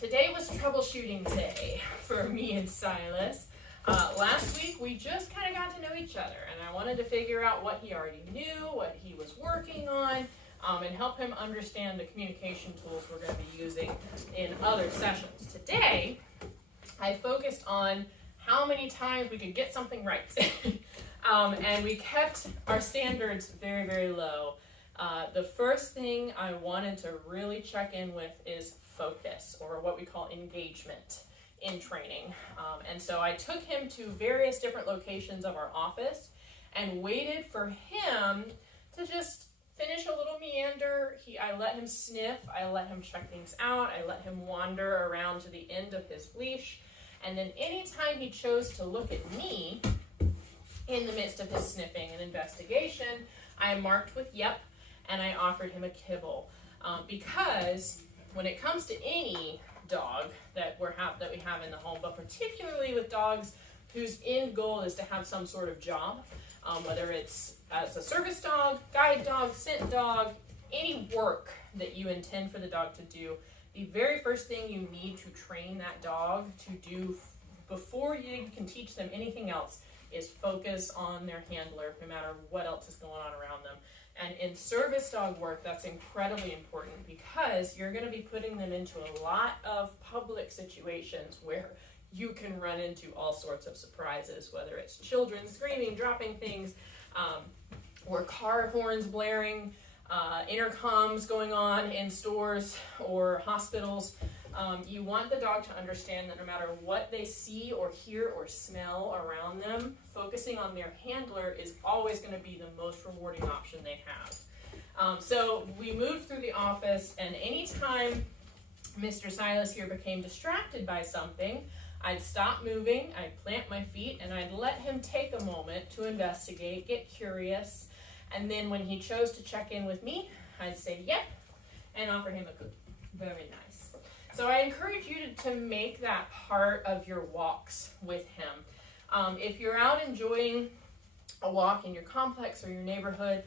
today was troubleshooting day for me and Silas. Last week we just kind of got to know each other, and I wanted to figure out what he already knew, what he was working on, and help him understand the communication tools we're going to be using in other sessions. Today, I focused on how many times we could get something right. And we kept our standards very, very low. The first thing I wanted to really check in with is focus, or what we call engagement in training. And so I took him to various different locations of our office and waited for him to just finish a little meander. I let him sniff, I let him check things out, I let him wander around to the end of his leash, and then anytime he chose to look at me in the midst of his sniffing and investigation, I marked with yep, and I offered him a kibble. Because when it comes to any dog that we have in the home, but particularly with dogs whose end goal is to have some sort of job, whether it's as a service dog, guide dog, scent dog, any work that you intend for the dog to do, the very first thing you need to train that dog to do before you can teach them anything else is focus on their handler, no matter what else is going on around them. And in service dog work, that's incredibly important because you're going to be putting them into a lot of public situations where you can run into all sorts of surprises, whether it's children screaming, dropping things, or car horns blaring, intercoms going on in stores or hospitals. You want the dog to understand that no matter what they see or hear or smell around them, focusing on their handler is always going to be the most rewarding option they have. So we moved through the office, and anytime Mr. Silas here became distracted by something, I'd stop moving, I'd plant my feet, and I'd let him take a moment to investigate, get curious, and then when he chose to check in with me, I'd say yep, and offer him a cookie. Very nice. So I encourage you to make that part of your walks with him. If you're out enjoying a walk in your complex or your neighborhood,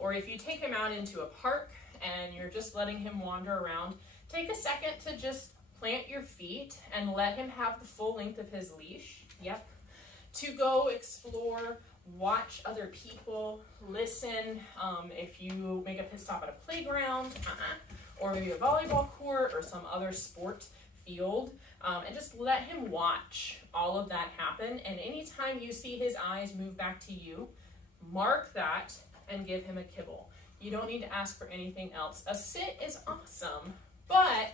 or if you take him out into a park and you're just letting him wander around, take a second to just plant your feet and let him have the full length of his leash. Yep. To go explore, watch other people, listen. If you make a pit stop at a playground, or maybe a volleyball court or some other sport field, and just let him watch all of that happen. And anytime you see his eyes move back to you, mark that and give him a kibble. You don't need to ask for anything else. A sit is awesome, but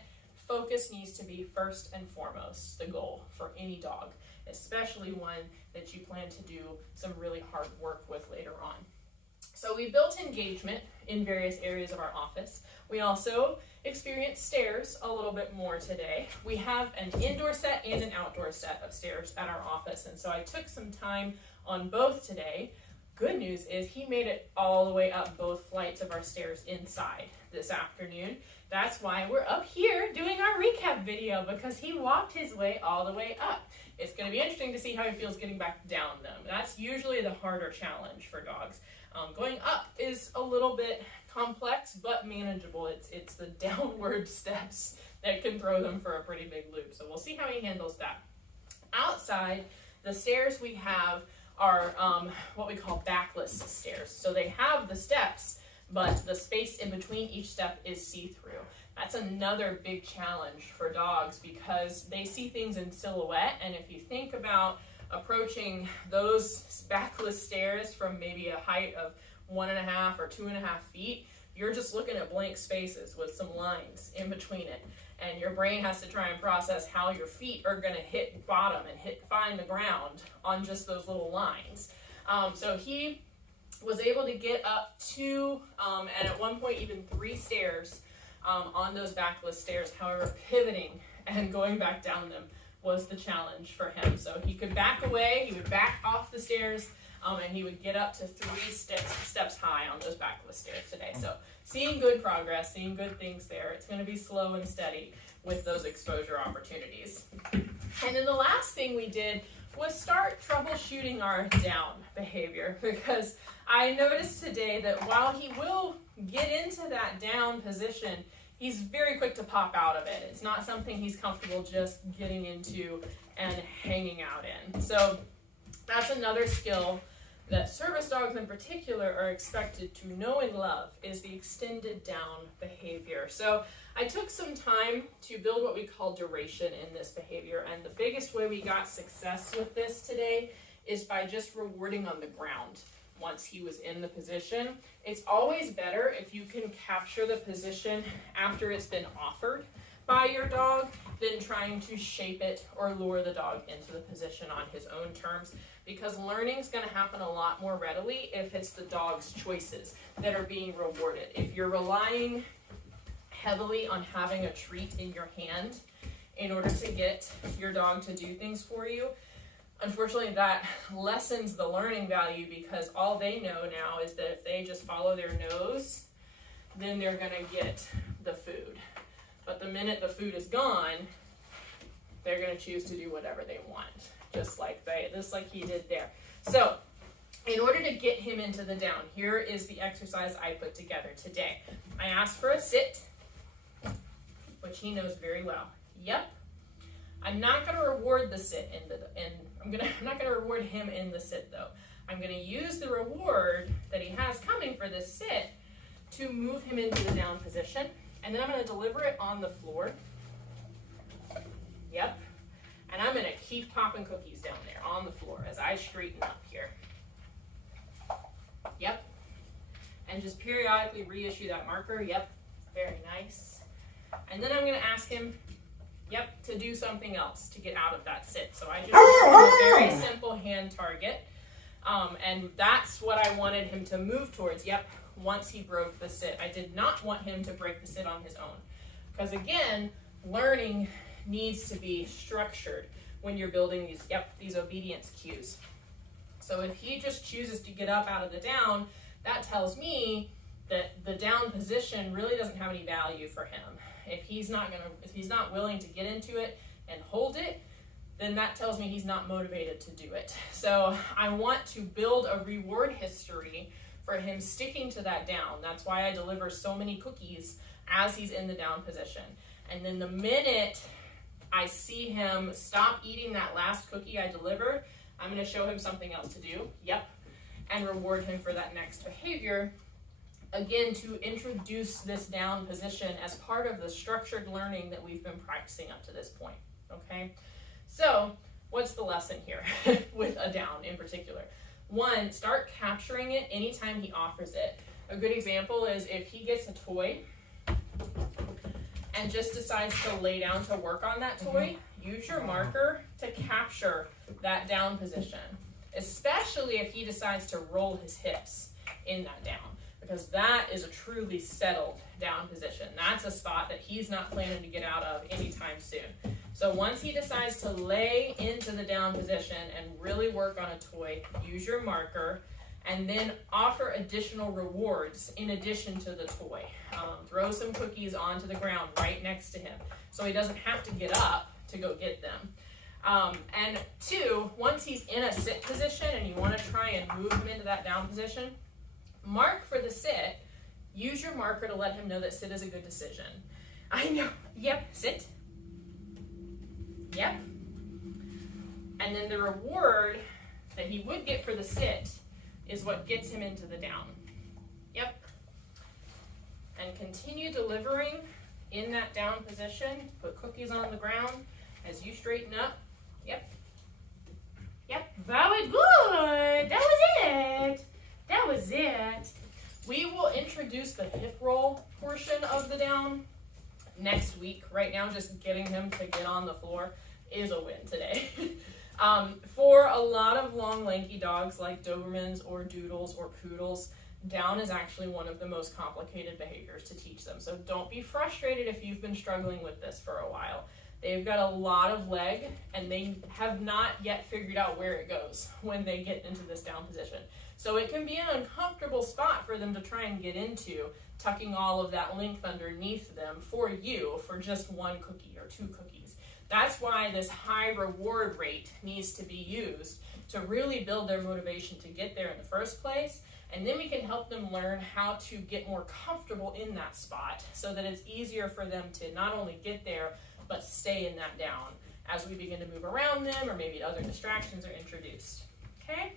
focus needs to be first and foremost the goal for any dog, especially one that you plan to do some really hard work with later on. So we built engagement in various areas of our office. We also experienced stairs a little bit more today. We have an indoor set and an outdoor set of stairs at our office, and so I took some time on both today. Good news is he made it all the way up both flights of our stairs inside this afternoon. That's why we're up here doing our recap video, because he walked his way all the way up. It's going to be interesting to see how he feels getting back down them. That's usually the harder challenge for dogs. Going up is a little bit complex, but manageable. It's the downward steps that can throw them for a pretty big loop. So we'll see how he handles that. Outside, the stairs we have are what we call backless stairs. So they have the steps, but the space in between each step is see-through. That's another big challenge for dogs because they see things in silhouette, and if you think about approaching those backless stairs from maybe a height of 1.5 or 2.5 feet, you're just looking at blank spaces with some lines in between it. And your brain has to try and process how your feet are going to hit bottom and find the ground on just those little lines. So he was able to get up 2, and at one point even 3 stairs on those backless stairs. However, pivoting and going back down them was the challenge for him. So he could back away, he would back off the stairs, and he would get up to 3 steps high on those backless stairs today. So seeing good progress, seeing good things there. It's going to be slow and steady with those exposure opportunities. And then the last thing we did was start troubleshooting our down behavior, because I noticed today that while he will get into that down position, he's very quick to pop out of it. It's not something he's comfortable just getting into and hanging out in. So that's another skill that service dogs in particular are expected to know and love, is the extended down behavior. So I took some time to build what we call duration in this behavior, and the biggest way we got success with this today is by just rewarding on the ground once he was in the position. It's always better if you can capture the position after it's been offered by your dog than trying to shape it or lure the dog into the position on his own terms, because learning is going to happen a lot more readily if it's the dog's choices that are being rewarded. If you're relying heavily on having a treat in your hand in order to get your dog to do things for you, unfortunately that lessens the learning value, because all they know now is that if they just follow their nose, then they're going to get the food. But the minute the food is gone, they're going to choose to do whatever they want, just like he did there. So in order to get him into the down, here is the exercise I put together today. I asked for a sit, which he knows very well. Yep. I'm not going to reward the sit I'm not going to reward him in the sit though. I'm going to use the reward that he has coming for this sit to move him into the down position, and then I'm going to deliver it on the floor. Yep. And I'm going to keep popping cookies down there on the floor as I straighten up here. Yep. And just periodically reissue that marker. Yep. Very nice. And then I'm going to ask him, yep, to do something else to get out of that sit. So I just a very simple hand target. And that's what I wanted him to move towards. Yep. Once he broke the sit. I did not want him to break the sit on his own. Because again, learning needs to be structured when you're building these obedience cues. So if he just chooses to get up out of the down, that tells me that the down position really doesn't have any value for him. If he's not willing to get into it and hold it, then that tells me he's not motivated to do it. So I want to build a reward history for him sticking to that down. That's why I deliver so many cookies as he's in the down position. And then the minute I see him stop eating that last cookie I delivered, I'm going to show him something else to do. Yep. And reward him for that next behavior. Again, to introduce this down position as part of the structured learning that we've been practicing up to this point. Okay? So, what's the lesson here with a down in particular? One, start capturing it anytime he offers it. A good example is if he gets a toy and just decides to lay down to work on that toy, use your marker to capture that down position, especially if he decides to roll his hips in that down, because that is a truly settled down position. That's a spot that he's not planning to get out of anytime soon. So once he decides to lay into the down position and really work on a toy, use your marker and then offer additional rewards in addition to the toy. Throw some cookies onto the ground right next to him so he doesn't have to get up to go get them. And two, once he's in a sit position and you want to try and move him into that down position, mark for the sit. Use your marker to let him know that sit is a good decision. I know. Yep, sit. Yep. And then the reward that he would get for the sit is what gets him into the down. Yep. And continue delivering in that down position. Put cookies on the ground as you straighten up. Yep. Yep. Very good. That was it. That was it. We will introduce the hip roll portion of the down next week. Right now, just getting him to get on the floor is a win today. For a lot of long, lanky dogs like Dobermans or Doodles or Poodles, down is actually one of the most complicated behaviors to teach them. So don't be frustrated if you've been struggling with this for a while. They've got a lot of leg, and they have not yet figured out where it goes when they get into this down position. So it can be an uncomfortable spot for them to try and get into, tucking all of that length underneath them for you for just one cookie or two cookies. That's why this high reward rate needs to be used to really build their motivation to get there in the first place. And then we can help them learn how to get more comfortable in that spot so that it's easier for them to not only get there, but stay in that down as we begin to move around them or maybe other distractions are introduced. Okay?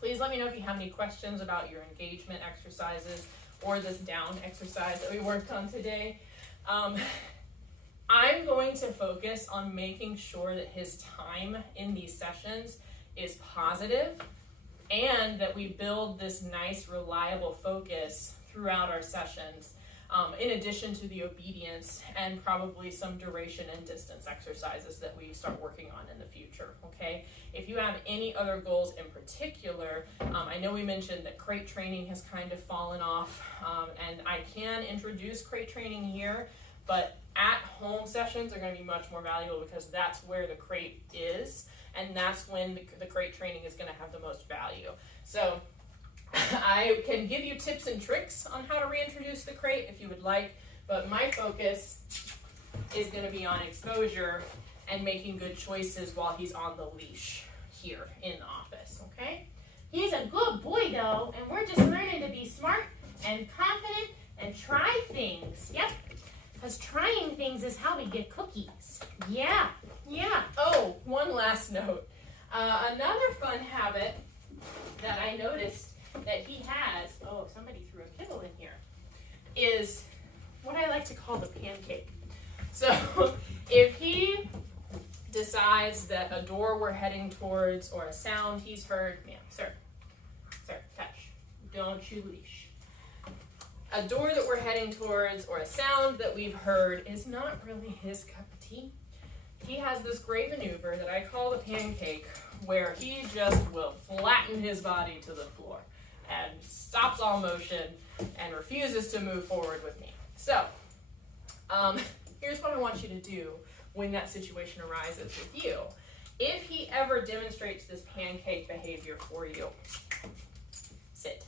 Please let me know if you have any questions about your engagement exercises or this down exercise that we worked on today. I'm going to focus on making sure that his time in these sessions is positive and that we build this nice, reliable focus throughout our sessions, in addition to the obedience and probably some duration and distance exercises that we start working on in the future, okay? If you have any other goals in particular, I know we mentioned that crate training has kind of fallen off, and I can introduce crate training here, but at-home sessions are going to be much more valuable because that's where the crate is, and that's when the crate training is going to have the most value. So I can give you tips and tricks on how to reintroduce the crate if you would like, but my focus is going to be on exposure and making good choices while he's on the leash here in the office, okay? He's a good boy, though, and we're just learning to be smart and confident and try things. Yep, because trying things is how we get cookies. Yeah. Oh, one last note. Another fun habit that I noticed that he has, oh, somebody threw a kibble in here, is what I like to call the pancake. So if he decides that a door we're heading towards or a sound he's heard, ma'am, sir, touch, don't you leash. A door that we're heading towards or a sound that we've heard is not really his cup of tea. He has this great maneuver that I call the pancake, where he just will flatten his body to the floor and stops all motion and refuses to move forward with me. So, here's what I want you to do when that situation arises with you. If he ever demonstrates this pancake behavior for you, sit.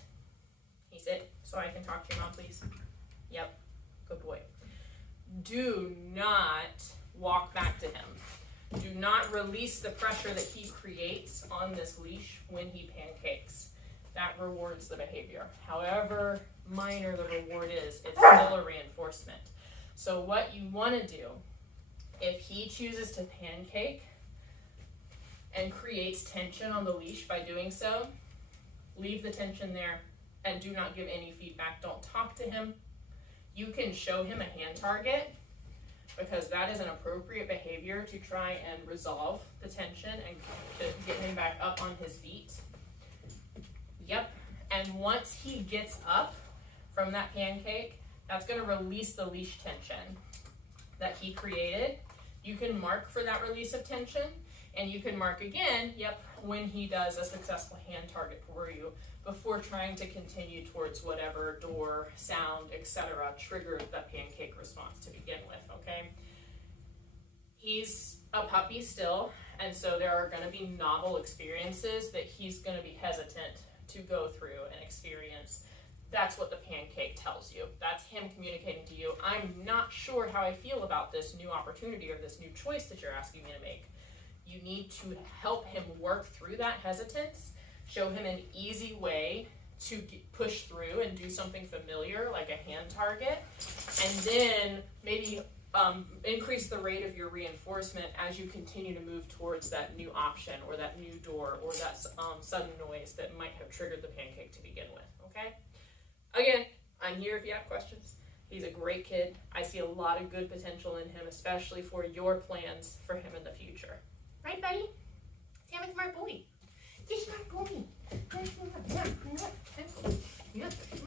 Can you sit so I can talk to your mom, please? Yep, good boy. Do not walk back to him. Do not release the pressure that he creates on this leash when he pancakes. That rewards the behavior. However minor the reward is, it's still a reinforcement. So what you want to do, if he chooses to pancake and creates tension on the leash by doing so, leave the tension there and do not give any feedback. Don't talk to him. You can show him a hand target, because that is an appropriate behavior to try and resolve the tension and to get him back up on his feet. Yep, and once he gets up from that pancake, that's going to release the leash tension that he created. You can mark for that release of tension, and you can mark again, yep, when he does a successful hand target for you before trying to continue towards whatever door, sound, etc. triggered the pancake response to begin with, okay? He's a puppy still, and so there are going to be novel experiences that he's going to be hesitant to go through and experience. That's what the pancake tells you. That's him communicating to you, I'm not sure how I feel about this new opportunity or this new choice that you're asking me to make. You need to help him work through that hesitance, show him an easy way to push through and do something familiar like a hand target, and then maybe increase the rate of your reinforcement as you continue to move towards that new option or that new door or that sudden noise that might have triggered the pancake to begin with, okay? Again, I'm here if you have questions. He's a great kid. I see a lot of good potential in him, especially for your plans for him in the future. Right, buddy? Sam is smart boy. He's smart boy. Yeah.